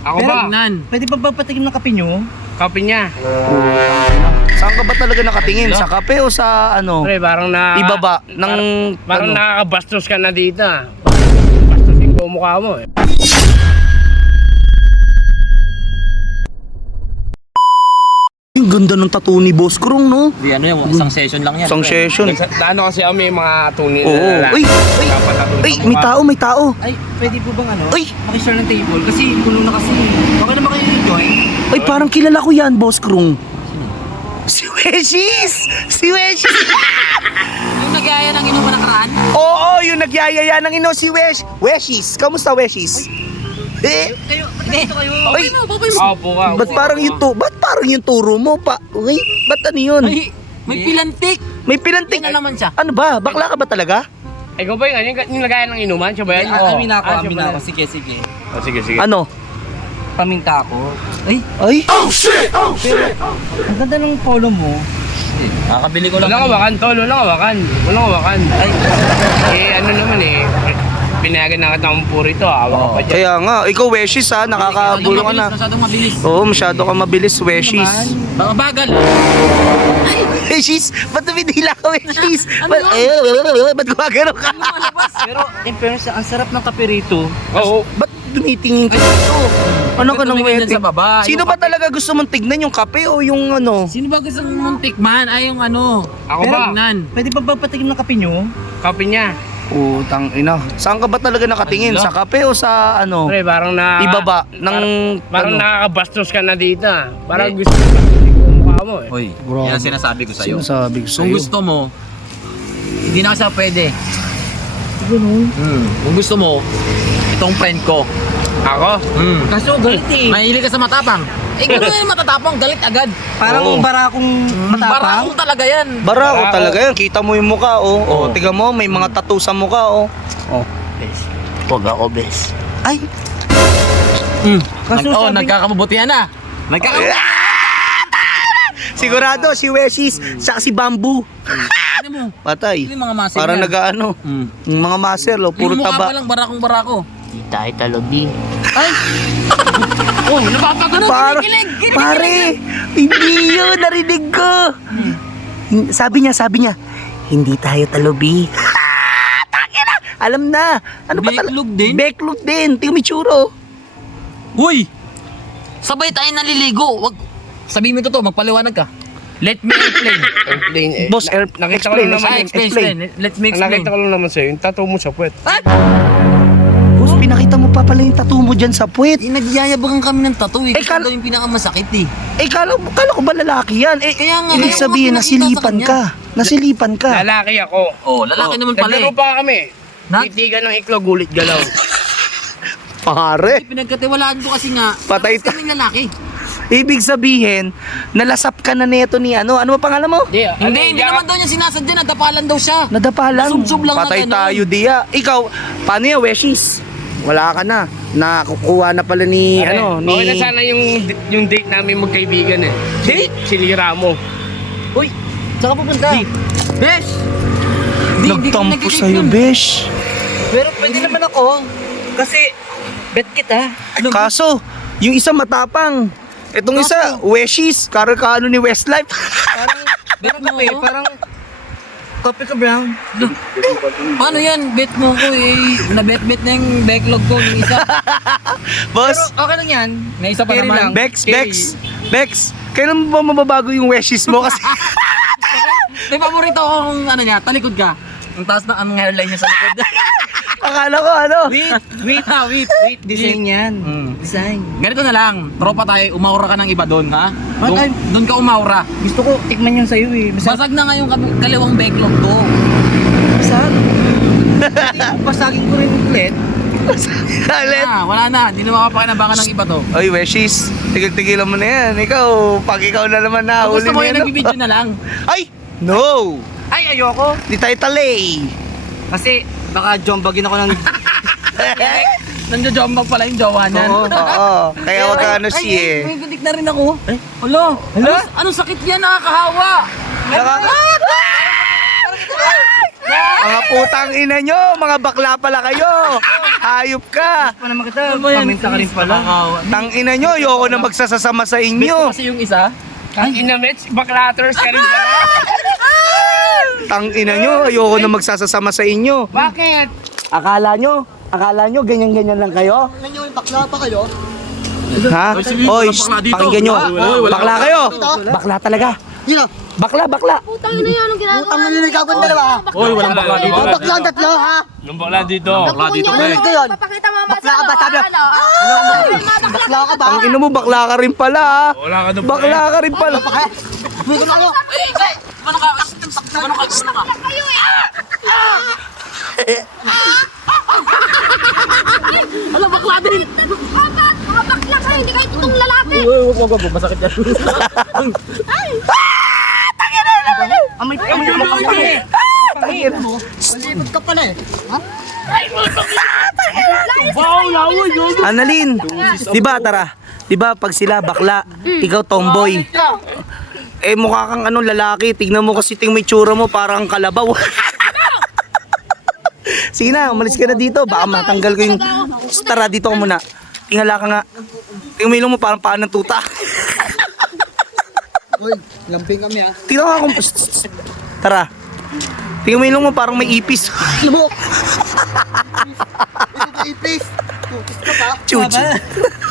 Ako ba? Pwede ba patikim ng kape nyo? Kape niya. Saan ka ba talaga nakatingin? Sa kape o sa ano? Pre, parang ibaba ng parang ano? nakakabastos ka na dito. Bastosin ko ang mukha mo eh. Yung ganda ng tattoo ni Boss Krong, no? Di ano yung isang session lang yan. Isang session. Ano kasi may mga tunay Oo. na Uy! Ay, may tao, may tao. Ay, pwede po bang ano? Uy! Makishare ng table kasi puno na kasi. Okay na ba kayo join? Ay, parang kilala ko yan, Boss Krong. Si Weshis! Si Weshis! Yung nagaya ng inuman nakaraan? Oo, yung nagyayaya ng ino si Weshis. Kamusta, Weshis? Eh, Kayo, dito kayo. ay, Opo ka. ba't parang yung turo mo pa? Uy, ba't ano yun? May pilantik! May pilantik. Yan na naman siya. Ano ba? Bakla ka ba talaga? Ikaw ba yung lagayan ng inuman? Siya ba yan? Amin ako, siya amin pala. ako. Sige. Oh, sige, sige. Ano? Paminta ako. Ay, Ay, ang ganda ng polo mo. Nakakabili ko lang. Walang hawakan, tol. Walang hawakan. Walang hawakan. Ay, Ano naman eh. Pinayagan na kita ng puri to. Hawak ka pa dyan. kaya nga, ikaw Weshis ha, nakakabulong ka na. Masyadong mabilis. Oo, masyado ka mabilis, Weshis. Baka bagal. Weshis, ba't tumidila ka, Weshis? Ano Ba't gumagano ka? pero in fairness, ang sarap ng kape rito. Oo. Ba't tumitingin ka dito? Ano ka nang Tumingin dyan wete? sa baba. Sino Yung ba talaga gusto mong tignan, yung kape o yung ano? Sino ba gusto mong tikman? Ay, yung ano. Ako ba? Pwede ba patikim ng kape nyo? Kape niya. Utang ina. Saan ka ba talaga nakatingin? Ano? Sa kape o sa ano? Pre, parang Ibaba ng Parang ano? nakakabastos ka na dito. Parang Eh. gusto ko bastosin ko ang mukha mo eh. Hoy, Grabe. yan ang sinasabi ko sa'yo. Sinasabi ko Kung sa'yo. gusto mo, hindi na siya pwede. Ganun. Kung gusto mo, itong friend ko. Ako? Kaso galit eh. Mahilig ka sa matapang. Eh, gano'n yung matatapang, galit agad. Parang Oo. barakong matapang. Barako talaga yan. Barako Barako. talaga yan. Kita mo yung mukha, oh. Oh, tiga mo, may mga tattoo sa mukha, oh. Oh. Huwag ako, bes. Ay, Kaso sabi- Nagkakamabutihan na. Sigurado, si Weshis, saka si Bamboo. Ano mo? Patay. Yung mga muscle Parang yan. nag-ano. Yung mga muscle, oh, puro Yung mukha pa taba. lang barakong barako. Tayo talobi. Oh, napapagano. Pare, pare, hindi yun, narinig ko. Sabi niya, hindi tayo talubi. Takina, alam na. Ano ba Beklog din? Beklog din, tingnan mo yung tsuro. Uy! Sabay tayo naliligo. Wag sabihin mo totoo, magpaliwanag ka. Let me explain. Explain eh. Boss, Nakita ko explain, lang naman. explain. Let me Ang nakita ko lang naman sa'yo, yung tattoo mo sa puwet. Boss, pinakita mo pa pala yung tattoo mo dyan sa puwet. Nagyayabangan kami ng tattoo eh. Eh, Kasi daw yung pinakamasakit eh. Eh, kala ko ba lalaki yan? Eh, Kaya nga, ibig kaya sabihin, ko nga pinakita nasilipan sa ka. Nasilipan ka. Lalaki ako. Oh, lalaki naman pala Naglaro eh. pa kami. Na- Titigan ng iklog, gulit galaw. Pare, Pinagkatiwalaan ko kasi nga. Patay parang kaming lalaki. ibig sabihin, nalasap ka na neto ni ano ba pangalan mo? Hindi naman daw niya sinasadya. Nadapalan daw siya. Nadapa lang. Nasubsob lang na Patay ganun. tayo diya. Ikaw, paano yan, Weshis? Wala ka na. Nakukuha na pala ni, Okay na sana yung date namin magkaibigan eh. Date? Sinira mo. Uy, saan ka pupunta? Besh! Nagtampo sa'yo, Besh. Pero pwede naman ako. Kasi, bet kita. Kaso, yung isa matapang. Itong isa, Weshis. Kano ni Westlife. Parang, bet mo eh, parang kape ka brown. Paano yan? Bet mo ko eh. Na-bet-bet na yung backlog ko ng isa. Boss, Pero okay lang yan. May isa pa Carry lang. naman. Bex, kailan mo ba mababago yung Weshis mo? Kasi, May paborito akong ano niya, talikod ka. Ang taas na ang hairline niya sa likod. akala ko Wait, design yan. Design. Ganito na lang, tropa tayo, umaura ka ng iba doon, ha? Ay. Doon ka umaura. Gusto ko tikman yung sa'yo eh. Basag na nga yung kaliwang backlog to. Basag. Basagin ko rin ulit. Alet. Wala na, hindi na makapakinabangan ng iba to. Oy, Weshis, tigil-tigilan mo na yan. Ikaw, pag ikaw na naman na Kung gusto mo yan, yung nagbibideo na lang. Ay, no! Ay, ayoko. Di tayo talay. Kasi, baka jombagin ako ng... Nandiyo-jombag pala yung jowa niyan. Oo. Kaya wag ka ano Ay, siya eh. may bitik na rin ako. Hala, anong sakit yan, nakakahawa? Mga putang ina nyo, mga bakla pala kayo. Hayop ka. Pa naman kita, paminta ka rin pala. Tangina nyo, ayoko na magsasasama sa inyo. Kasi yung isa, Ang inamits, baklaters ka rin pala. Tangina nyo, ayoko na magsasasama sa inyo. Bakit? Akala nyo, ganyan-ganyan lang kayo? Bakla pa kayo? Ha? Oy, pakinggan nyo. Bakla kayo. Bakla talaga. Sino? Bakla. Putang ina yan, anong ginagawa? Utang na nila ikaw kung dalawa. Hoy, walang bakla dito. Oh, bakla ang tatlo ha? Yung bakla dito. Bakla dito, Ano eh. Ito yun. Papakita mo Bakla ka ba? Sabi mo. Bakla ka ba? Tangina mo, bakla ka rin pala. ha? Wala ka doon. Bakla ka rin pala. Bukan ako. kayo eh! Ala, bakla din! Bakit? Mga bakla kayo, hindi kayo tutong lalaki! Wag, masakit yan. Amoy Palibot ka pala eh. Annalyn, di ba tara? Di ba pag sila bakla, ikaw tomboy. Eh mukha kang anong lalaki, tignan mo kasi tingnan mo itsura mo parang kalabaw. Sige na, umalis ka na dito, baka matanggal ko yung... Tara, dito ka muna. Tingala ka nga. Tingnan mo ilong mo parang paan ng tuta. Uy, lambing kami ha. Tingnan mo kung... Tara. Tingnan mo ilong mo parang may ipis. Lumok! Ito ba ipis? Tukis ka pa? Chuch.